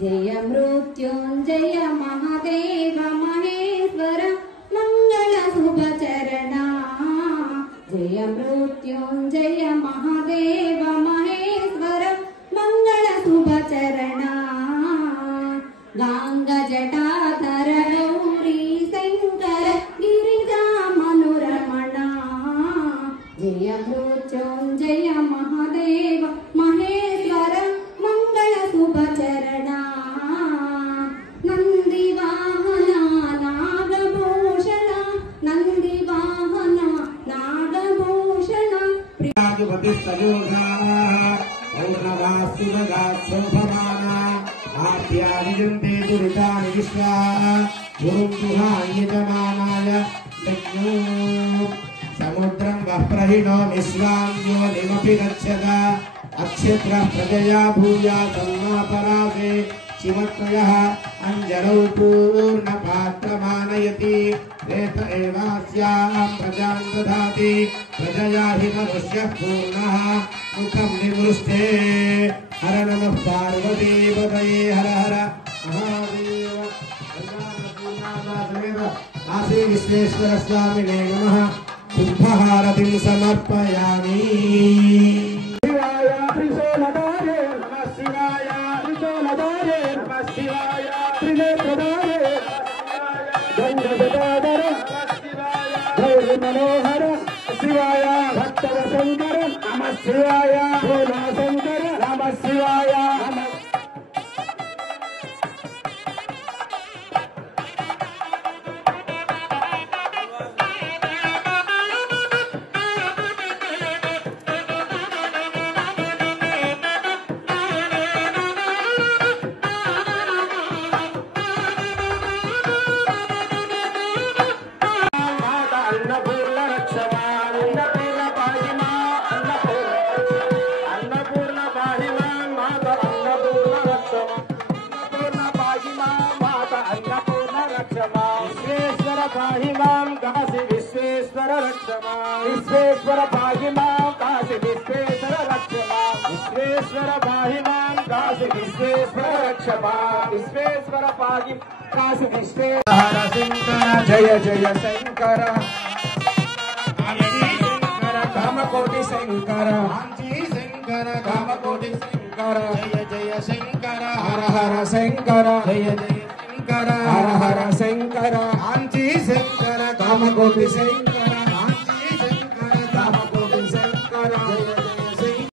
जय मृत्युंजय महादेव महेश्वर मंगल शुभचरणा जय मृत्युंजय महादेव महेश्वर मंगल शुभचरणा गांगा जटाधर गौरी शंकर गिरिजा मनोरमणा जय मृत्युंजय महादेव महेश्वर मंगल शुभचरणा नंदी वाहना नागभूषण नंदी वाहना नागभूषण प्रियाधिपति सयोगा औषधास्तिमगा शोभमाना आप्याविजन्ते दुरितानि विश्वा गुरुं यजमानाय यज्ञो समुद्रं वःप्रहिणो विश्वान्यो निमपि गच्छता अक्षेत्रः प्रजया भूया तन्मापरागे शिवत्रयः अञ्जनौ पूर्णपात्रमानयति रेत एवास्यां प्रजां दधाति प्रजया हि मनुष्यः पूर्णः मुखं निवृष्टे हर नमः पार्वतीपतये हर हर महादेव काशी विश्वेश्वर स्वामिने नमः शुद्धहारतिं समर्पयामि मनोहर शिवाय भक्तव शंकर नमः शिवाय भोला शंकर नमः शिवाय विश्वेश्वर पाहि मां काशी विश्वेश्वर रक्ष मां विश्वेश्वर पाहि मां काशी विश्वेश्वर रक्ष मां विश्वेश्वर पाहि मां काशी विश्वेश्वर रक्ष मां विश्वेश्वर पाहि काशी विश्वेश्वर शंकर जय जय शंकर कामकोटि शंकर शंकर कामकोटि शंकर जय जय शंकर हर हर शंकर जय जय हर हर शंकर कांची शंकर कामकोटि शंकर